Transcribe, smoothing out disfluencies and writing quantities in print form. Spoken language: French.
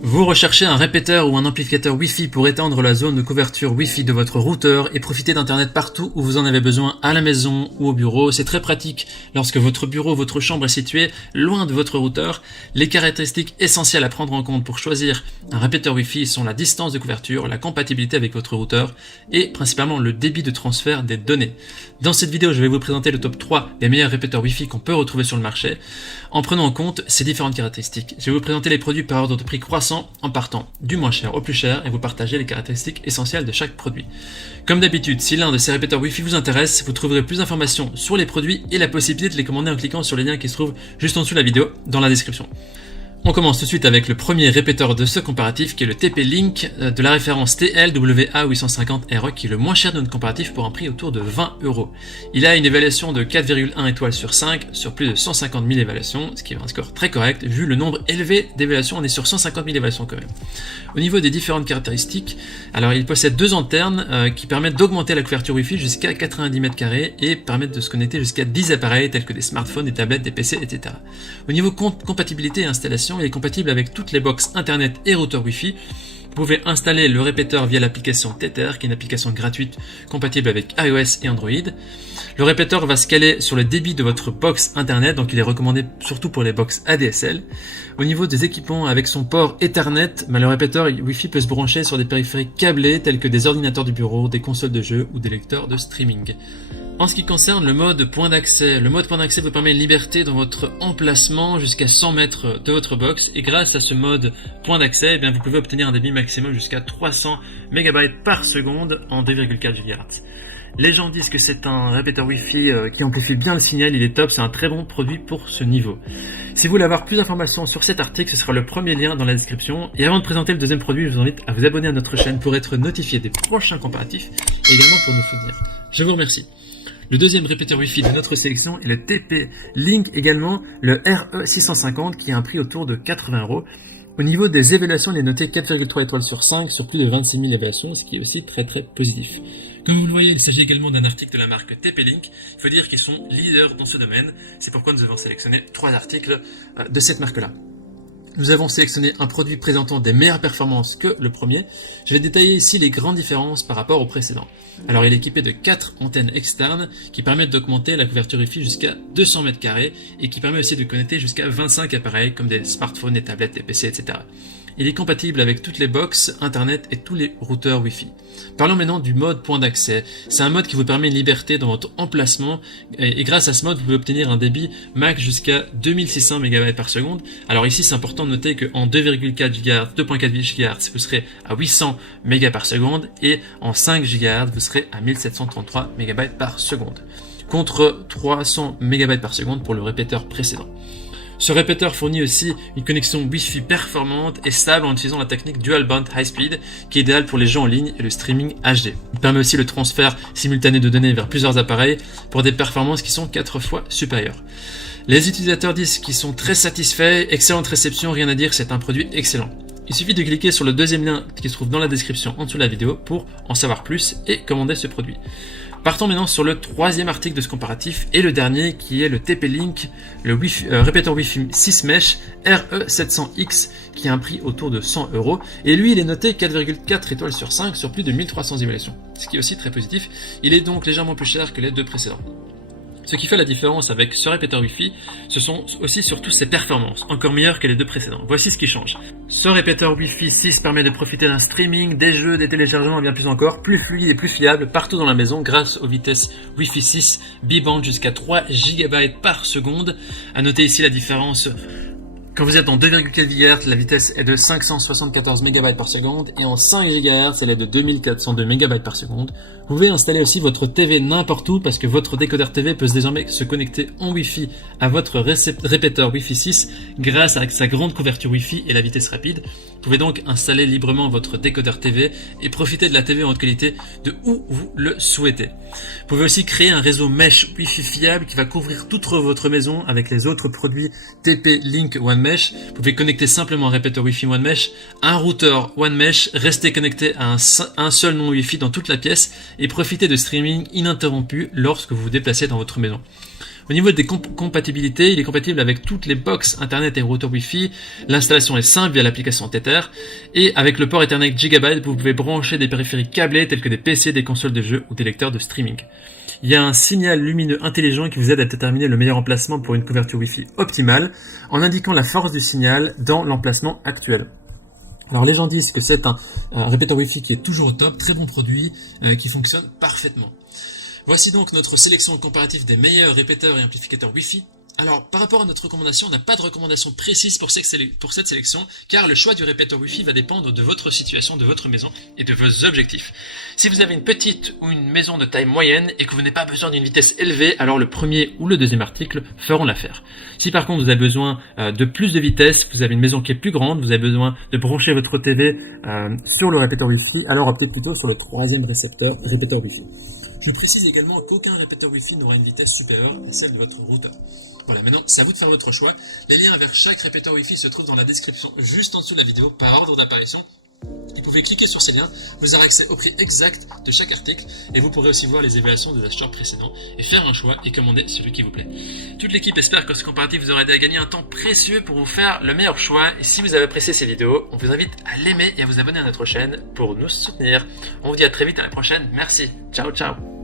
Vous recherchez un répéteur ou un amplificateur Wi-Fi pour étendre la zone de couverture Wi-Fi de votre routeur et profiter d'internet partout où vous en avez besoin, à la maison ou au bureau. C'est très pratique lorsque votre bureau, votre chambre est située loin de votre routeur. Les caractéristiques essentielles à prendre en compte pour choisir un répéteur Wi-Fi sont la distance de couverture, la compatibilité avec votre routeur et principalement le débit de transfert des données. Dans cette vidéo, je vais vous présenter le top 3 des meilleurs répéteurs Wi-Fi qu'on peut retrouver sur le marché en prenant en compte ces différentes caractéristiques. Je vais vous présenter les produits par ordre de prix croissant en partant du moins cher au plus cher et vous partager les caractéristiques essentielles de chaque produit. Comme d'habitude, si l'un de ces répéteurs Wi-Fi vous intéresse, vous trouverez plus d'informations sur les produits et la possibilité de les commander en cliquant sur les liens qui se trouvent juste en dessous de la vidéo dans la description. On commence tout de suite avec le premier répéteur de ce comparatif qui est le TP-Link de la référence TLWA850RE qui est le moins cher de notre comparatif pour un prix autour de 20€. Il a une évaluation de 4,1 étoiles sur 5 sur plus de 150 000 évaluations, ce qui est un score très correct vu le nombre élevé d'évaluations, on est sur 150 000 évaluations quand même. Au niveau des différentes caractéristiques, alors il possède deux antennes qui permettent d'augmenter la couverture Wi-Fi jusqu'à 90 mètres carrés et permettent de se connecter jusqu'à 10 appareils tels que des smartphones, des tablettes, des PC, etc. Au niveau compatibilité et installation, il est compatible avec toutes les box internet et routeurs Wi-Fi. Vous pouvez installer le répéteur via l'application Tether, qui est une application gratuite compatible avec iOS et Android. Le répéteur va se caler sur le débit de votre box internet, donc il est recommandé surtout pour les box ADSL. Au niveau des équipements avec son port Ethernet, le répéteur Wi-Fi peut se brancher sur des périphériques câblés tels que des ordinateurs du bureau, des consoles de jeux ou des lecteurs de streaming. En ce qui concerne le mode point d'accès, vous permet une liberté dans votre emplacement jusqu'à 100 mètres de votre box et grâce à ce mode point d'accès, vous pouvez obtenir un débit maximum jusqu'à 300 MB par seconde en 2,4 GHz. Les gens disent que c'est un répéteur Wi-Fi qui amplifie bien le signal, il est top, c'est un très bon produit pour ce niveau. Si vous voulez avoir plus d'informations sur cet article, ce sera le premier lien dans la description. Et avant de présenter le deuxième produit, je vous invite à vous abonner à notre chaîne pour être notifié des prochains comparatifs et également pour nous soutenir. Je vous remercie. Le deuxième répéteur Wi-Fi de notre sélection est le TP-Link également, le RE650 qui a un prix autour de 80€. Au niveau des évaluations, il est noté 4,3 étoiles sur 5 sur plus de 26 000 évaluations, ce qui est aussi très positif. Comme vous le voyez, il s'agit également d'un article de la marque TP-Link. Il faut dire qu'ils sont leaders dans ce domaine. C'est pourquoi nous avons sélectionné 3 articles de cette marque-là. Nous avons sélectionné un produit présentant des meilleures performances que le premier. Je vais détailler ici les grandes différences par rapport au précédent. Alors il est équipé de 4 antennes externes qui permettent d'augmenter la couverture Wi-Fi jusqu'à 200 mètres carrés et qui permet aussi de connecter jusqu'à 25 appareils comme des smartphones, des tablettes, des PC, etc. Il est compatible avec toutes les box, internet et tous les routeurs Wi-Fi. Parlons maintenant du mode point d'accès. C'est un mode qui vous permet une liberté dans votre emplacement et grâce à ce mode, vous pouvez obtenir un débit max jusqu'à 2600 MB par seconde. Alors ici, c'est important de noter qu'en 2,4 GHz, 2.4 GHz, vous serez à 800 MB par seconde et en 5 GHz, vous serez à 1733 MB par seconde contre 300 MB par seconde pour le répéteur précédent. Ce répéteur fournit aussi une connexion Wi-Fi performante et stable en utilisant la technique Dual Band High Speed qui est idéale pour les jeux en ligne et le streaming HD. Il permet aussi le transfert simultané de données vers plusieurs appareils pour des performances qui sont 4 fois supérieures. Les utilisateurs disent qu'ils sont très satisfaits, excellente réception, rien à dire, c'est un produit excellent. Il suffit de cliquer sur le deuxième lien qui se trouve dans la description en dessous de la vidéo pour en savoir plus et commander ce produit. Partons maintenant sur le troisième article de ce comparatif et le dernier qui est le TP-Link, le répéteur Wi-Fi 6 Mesh RE700X qui a un prix autour de 100€. Et lui, il est noté 4,4 étoiles sur 5 sur plus de 1300 évaluations, ce qui est aussi très positif. Il est donc légèrement plus cher que les deux précédents. Ce qui fait la différence avec ce répéteur Wi-Fi, ce sont aussi surtout ses performances, encore meilleures que les deux précédents. Voici ce qui change. Ce répéteur Wi-Fi 6 permet de profiter d'un streaming, des jeux, des téléchargements et bien plus encore, plus fluide et plus fiable partout dans la maison grâce aux vitesses Wi-Fi 6 bi-band jusqu'à 3 GB par seconde. À noter ici la différence. Quand vous êtes en 2,4 GHz, la vitesse est de 574 MB par seconde et en 5 GHz, elle est de 2402 MB par seconde. Vous pouvez installer aussi votre TV n'importe où parce que votre décodeur TV peut désormais se connecter en Wi-Fi à votre répéteur Wi-Fi 6 grâce à sa grande couverture Wi-Fi et la vitesse rapide. Vous pouvez donc installer librement votre décodeur TV et profiter de la TV en haute qualité de où vous le souhaitez. Vous pouvez aussi créer un réseau mesh Wi-Fi fiable qui va couvrir toute votre maison avec les autres produits TP-Link One Mesh. Vous pouvez connecter simplement un répéteur Wi-Fi One Mesh, un routeur One Mesh, rester connecté à un seul nom Wi-Fi dans toute la pièce et profiter de streaming ininterrompu lorsque vous vous déplacez dans votre maison. Au niveau des compatibilités, il est compatible avec toutes les box Internet et routeurs Wi-Fi. L'installation est simple via l'application Tether. Et avec le port Ethernet Gigabyte, vous pouvez brancher des périphériques câblés tels que des PC, des consoles de jeux ou des lecteurs de streaming. Il y a un signal lumineux intelligent qui vous aide à déterminer le meilleur emplacement pour une couverture Wi-Fi optimale en indiquant la force du signal dans l'emplacement actuel. Alors les gens disent que c'est un répéteur Wi-Fi qui est toujours au top, très bon produit, qui fonctionne parfaitement. Voici donc notre sélection comparative des meilleurs répéteurs et amplificateurs Wi-Fi. Alors, par rapport à notre recommandation, on n'a pas de recommandation précise pour cette sélection, car le choix du répéteur Wi-Fi va dépendre de votre situation, de votre maison et de vos objectifs. Si vous avez une petite ou une maison de taille moyenne et que vous n'avez pas besoin d'une vitesse élevée, alors le premier ou le deuxième article feront l'affaire. Si par contre vous avez besoin de plus de vitesse, vous avez une maison qui est plus grande, vous avez besoin de brancher votre TV sur le répéteur Wi-Fi, alors optez plutôt sur le troisième répéteur Wi-Fi. Je précise également qu'aucun répéteur Wi-Fi n'aura une vitesse supérieure à celle de votre routeur. Voilà, maintenant, c'est à vous de faire votre choix. Les liens vers chaque répéteur Wi-Fi se trouvent dans la description juste en dessous de la vidéo par ordre d'apparition. Vous pouvez cliquer sur ces liens, vous aurez accès au prix exact de chaque article et vous pourrez aussi voir les évaluations des acheteurs précédents et faire un choix et commander celui qui vous plaît. Toute l'équipe espère que ce comparatif vous aura aidé à gagner un temps précieux pour vous faire le meilleur choix. Et si vous avez apprécié ces vidéos, on vous invite à l'aimer et à vous abonner à notre chaîne pour nous soutenir. On vous dit à très vite à la prochaine. Merci. Ciao, ciao.